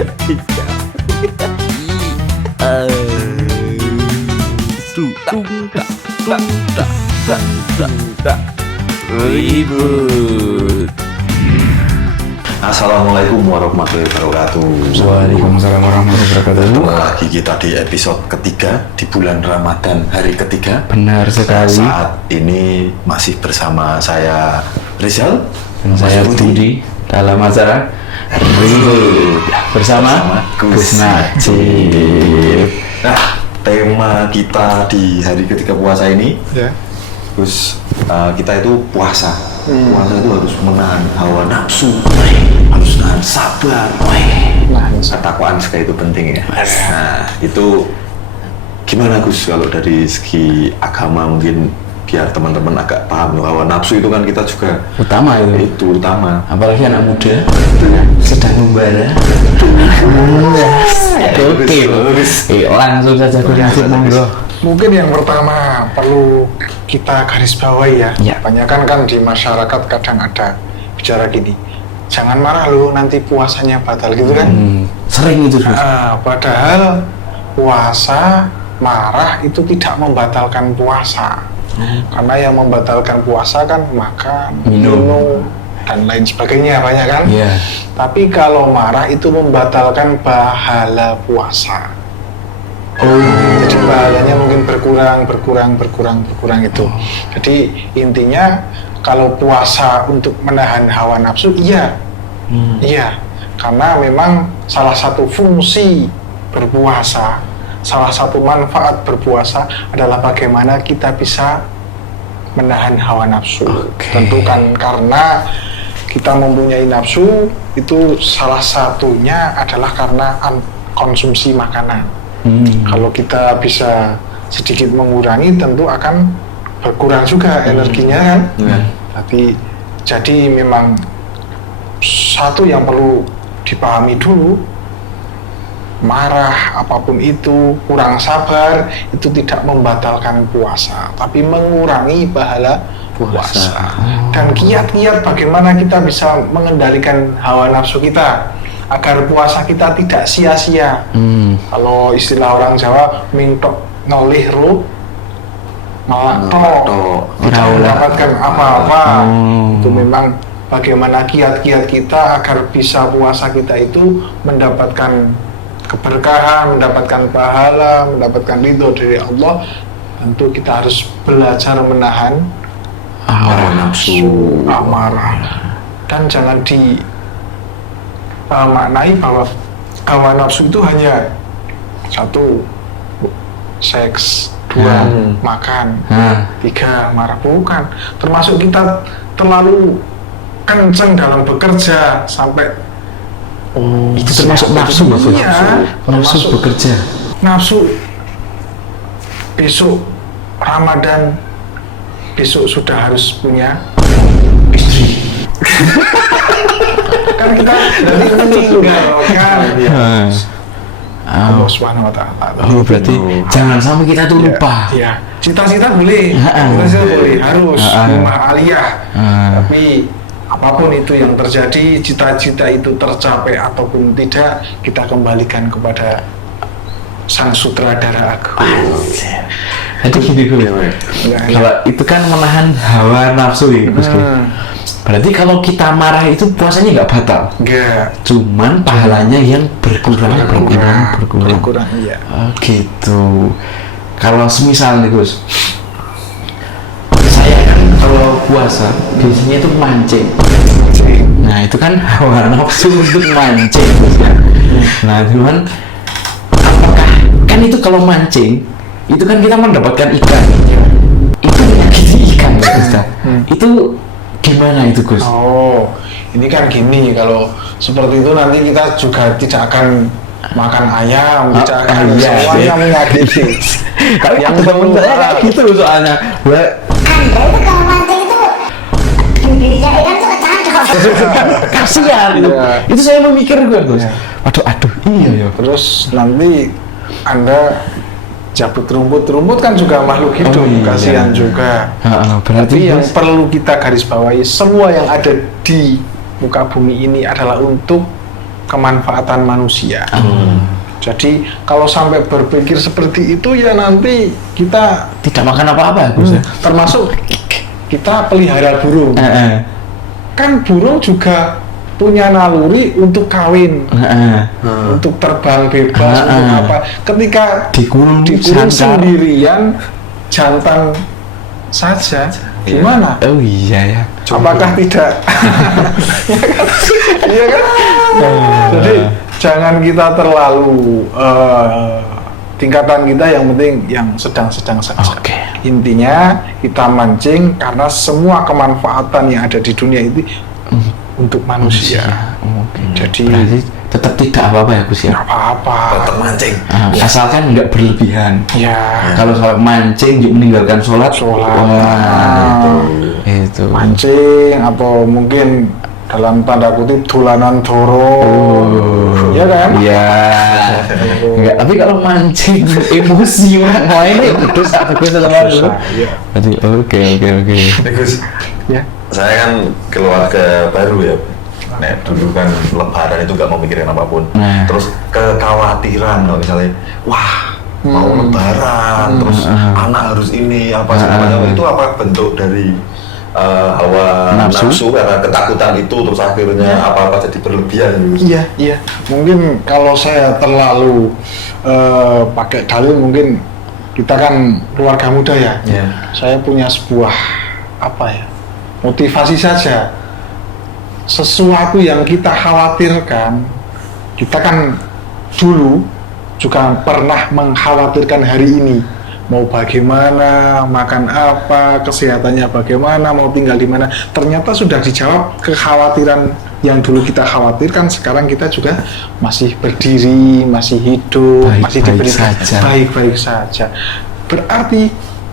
Tiga. Ribut. Assalamualaikum warahmatullahi wabarakatuh. Waalaikumsalam warahmatullahi wabarakatuh. Ketemu lagi kita di episode ketiga di bulan Ramadan hari ketiga. Benar sekali. Saat ini masih bersama saya Rizal Dan saya Budi dalam acara Ribut bersama Gus Najib. Nah, tema kita di hari ketiga puasa ini, Gus, kita itu puasa. Puasa itu harus menahan hawa nafsu, harus nahan sabar. Ketakwaan juga itu penting ya. Nah, itu gimana Gus kalau dari segi agama mungkin biar teman-teman agak paham loh, hawa nafsu itu kan kita juga Utama itu utama. Apalagi anak muda sedang membara. Oke, langsung saja Gus Najib, monggo. Mungkin yang pertama perlu kita garis bawahi ya. Kebanyakan kan di masyarakat kadang ada bicara gini, jangan marah lu nanti puasanya batal gitu kan. Sering itu Gus. Padahal puasa marah itu tidak membatalkan puasa. Karena yang membatalkan puasa kan makan, minum dan lain sebagainya banyak kan. Tapi kalau marah itu membatalkan pahala puasa. Jadi pahalanya mungkin berkurang itu. Jadi intinya kalau puasa untuk menahan hawa nafsu, iya, karena memang salah satu fungsi berpuasa, salah satu manfaat berpuasa adalah bagaimana kita bisa menahan hawa nafsu. Tentu kan karena kita mempunyai nafsu itu salah satunya adalah karena konsumsi makanan. Kalau kita bisa sedikit mengurangi, tentu akan berkurang juga energinya kan. Jadi memang satu yang perlu dipahami dulu, marah apapun itu, kurang sabar itu tidak membatalkan puasa, tapi mengurangi pahala puasa. Dan kiat-kiat bagaimana kita bisa mengendalikan hawa nafsu kita agar puasa kita tidak sia-sia. Kalau istilah orang Jawa, mintok nolih ru malato, tidak mendapatkan apa-apa. Itu memang bagaimana kiat-kiat kita agar bisa puasa kita itu mendapatkan keberkahan, mendapatkan pahala, mendapatkan ridho dari Allah. Tentu kita harus belajar menahan hawa nafsu, amarah, dan jangan maknai bahwa hawa nafsu itu hanya satu, seks, dua, makan, tiga, marah. Bukan, termasuk kita terlalu kenceng dalam bekerja sampai itu termasuk nafsu Mas. Nafsu bekerja. Nafsu besok Ramadan, besok sudah harus punya istri. Kan kita dari meninggalkan Allah Subhanahu wa Ta'ala. Berarti jangan sampai kita tuh lupa. Cita-cita boleh, harus rumah aliyah. Tapi apapun itu yang terjadi, cita-cita itu tercapai ataupun tidak, kita kembalikan kepada sang sutradara agung. Jadi gini Gus, kalau itu kan menahan hawa nafsu ya Gus. Berarti kalau kita marah itu puasanya nggak batal? Nggak. Cuman pahalanya yang berkurang. Iya. Gitu. Kalau semisal nih Gus, saya kan kalau puasa biasanya itu mancing. Nah itu kan hawa nafsu untuk mancing Gus ya. Nah cuman apakah kan itu kalau mancing itu kan kita mendapatkan ikan, itu menyakiti ikan ya Gus ya. Itu gimana itu Gus? Ini kan gini, kalau seperti itu nanti kita juga tidak akan makan ayam, tidak akan semuanya menyakiti. Kalau yang temen saya kayak gitu soalnya. Anda itu kalau mancing itu bibirnya ikan tuh kecantol. Kasihan. Itu saya memikir Gus. Aduh, iya ya. Terus nanti Anda cabut rumput kan juga makhluk hidup, kasihan juga. Tapi yang perlu kita garis bawahi, semua yang ada di muka bumi ini adalah untuk kemanfaatan manusia. Jadi kalau sampai berpikir seperti itu ya nanti kita Tidak makan apa-apa, Gus. termasuk kita pelihara burung. Kan burung juga punya naluri untuk kawin, untuk terbang bebas, untuk apa. Ketika Dikurung jantan. sendirian, jantan saja, gimana? Oh iya ya. Apakah tidak? Iya kan? Jadi jangan kita terlalu tingkatan kita yang penting yang sedang-sedang saja. Oke. Intinya kita mancing karena semua kemanfaatan yang ada di dunia itu untuk manusia. Oke. Jadi Berarti tetap tidak apa-apa ya, Gus ya. nggak apa-apa. Tetap mancing. Asalkan nggak berlebihan. Ya. Kalau soal mancing juga meninggalkan sholat. Sholat. Wah, itu. Mancing atau mungkin dalam tanda kutip dolanan doro, ya kan? Iya. Enggak, tapi kalau mancing emosi orang lain itu dosa Gus sama lu. Iya. Berarti oke. Gus, Ya. saya kan keluarga baru ya. Nah, dulu kan lebaran itu gak mau mikirin apapun. Nah. Terus kekhawatiran kalau misalnya, wah mau lebaran, terus anak harus ini apa segala macam. Itu apa bentuk dari hawa nafsu karena ketakutan itu terus akhirnya apa-apa jadi berlebihan gitu. Iya. Mungkin kalau saya terlalu pakai dalil, mungkin kita kan keluarga muda ya. Iya. Saya punya sebuah motivasi saja. Sesuatu yang kita khawatirkan, kita kan dulu juga pernah mengkhawatirkan hari ini. Mau bagaimana, makan apa, kesehatannya bagaimana, mau tinggal di mana. Ternyata sudah dijawab kekhawatiran yang dulu kita khawatirkan, sekarang kita juga masih berdiri, masih hidup, masih diberi baik-baik saja. Berarti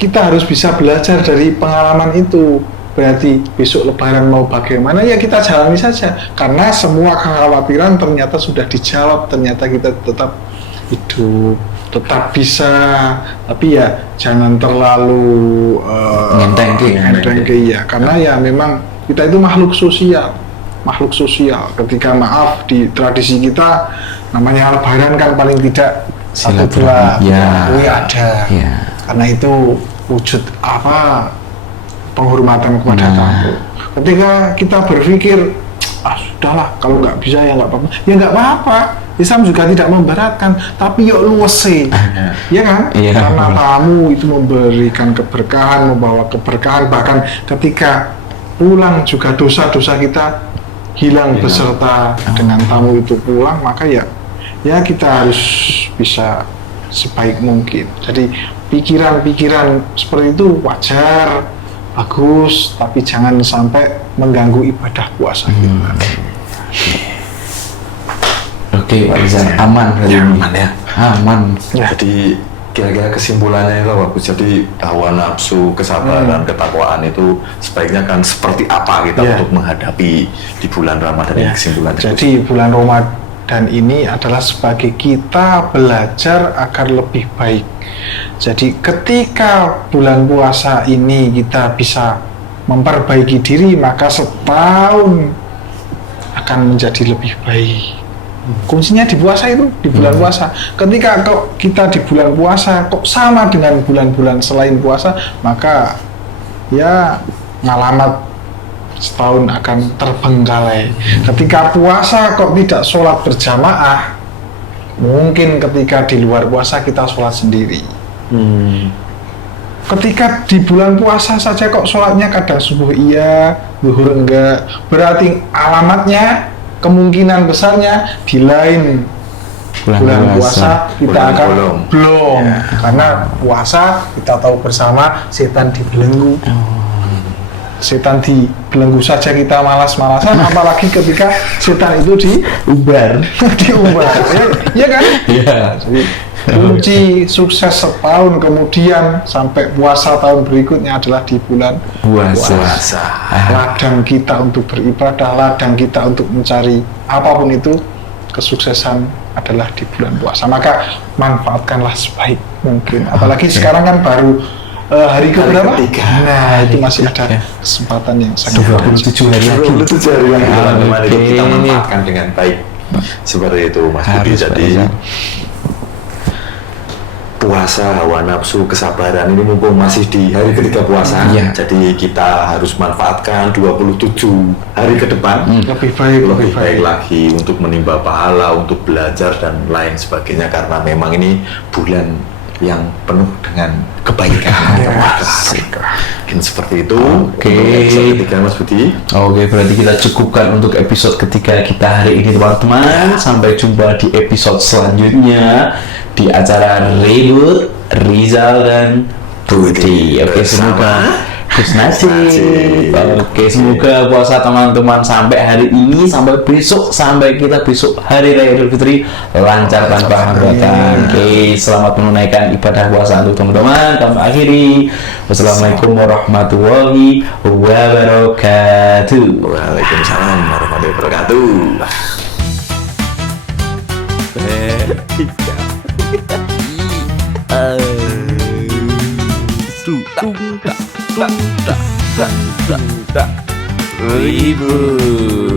kita harus bisa belajar dari pengalaman itu. Berarti besok lebaran mau bagaimana, ya kita jalani saja. Karena semua kekhawatiran ternyata sudah dijawab, ternyata kita tetap hidup, tetap bisa, tapi ya jangan terlalu ngenteng ya, karena ya memang kita itu makhluk sosial. Ketika maaf di tradisi kita namanya lebaran kan paling tidak satu dua ada, karena itu wujud penghormatan kepada tamu. Ketika kita berpikir sudahlah kalau nggak bisa ya nggak apa-apa, ya nggak apa-apa. Islam juga tidak memberatkan, tapi yuk luwese, ya kan? Karena tamu itu memberikan keberkahan, membawa keberkahan, bahkan ketika pulang juga dosa-dosa kita hilang beserta dengan tamu itu pulang, maka ya kita harus bisa sebaik mungkin. Jadi pikiran-pikiran seperti itu wajar, bagus, tapi jangan sampai mengganggu ibadah puasa kita. Oke, aman hari ini. Aman ya. Aman. Jadi kira-kira kesimpulannya itu bagus. Jadi hawa nafsu, kesabaran, ketakwaan itu sebaiknya kan seperti apa kita untuk menghadapi di bulan Ramadan ini kesimpulannya. Jadi bulan Ramadan ini adalah sebagai kita belajar agar lebih baik. Jadi ketika bulan puasa ini kita bisa memperbaiki diri, maka setahun akan menjadi lebih baik. Kuncinya di puasa itu, di bulan puasa. Ketika kok kita di bulan puasa kok sama dengan bulan-bulan selain puasa, maka ya ngalamat setahun akan terbengkalai. Ketika puasa kok tidak sholat berjamaah, mungkin ketika di luar puasa kita sholat sendiri. Ketika di bulan puasa saja kok sholatnya kadang subuh iya, zuhur enggak, berarti alamatnya kemungkinan besarnya di lain bulan puasa kita akan belum, karena puasa kita tahu bersama setan dibelenggu. Setan dibelenggu saja kita malas-malasan, apalagi ketika setan itu diumbar, ya kan? Jadi kunci sukses setahun kemudian sampai puasa tahun berikutnya adalah di bulan puasa. Ladang kita untuk beribadah, ladang kita untuk mencari apapun itu, kesuksesan adalah di bulan puasa. Maka manfaatkanlah sebaik mungkin. Apalagi sekarang kan baru hari keberapa? Nah, itu masih ada kesempatan yang sangat 27 hari lagi. 27 hari lagi kita manfaatkan dengan baik. Seperti itu Mas Budi. Harus, Jadi Pak. puasa, hawa nafsu, kesabaran ini mumpung masih di hari ketiga puasa. Iya. Jadi kita harus manfaatkan 27 hari ke depan. Lebih baik. Lagi untuk menimba pahala, untuk belajar dan lain sebagainya, karena memang ini bulan yang penuh dengan kebaikan. Mungkin seperti itu. Oke. Untuk episode ketiga Mas Budi. Oke, berarti kita cukupkan untuk episode ketiga kita hari ini teman-teman. Sampai jumpa di episode selanjutnya di acara Ribut, Rizal dan Budi. Oke, semoga Gus Nasib. Oke, semoga puasa teman-teman sampai hari ini, sampai besok, sampai kita besok hari Raya Idul Fitri lancar tanpa hambatan. Oke, selamat menunaikan ibadah puasa untuk teman-teman. Kami akhiri. Wassalamualaikum warahmatullahi wabarakatuh. Waalaikumsalam warahmatullahi wabarakatuh. Ribut.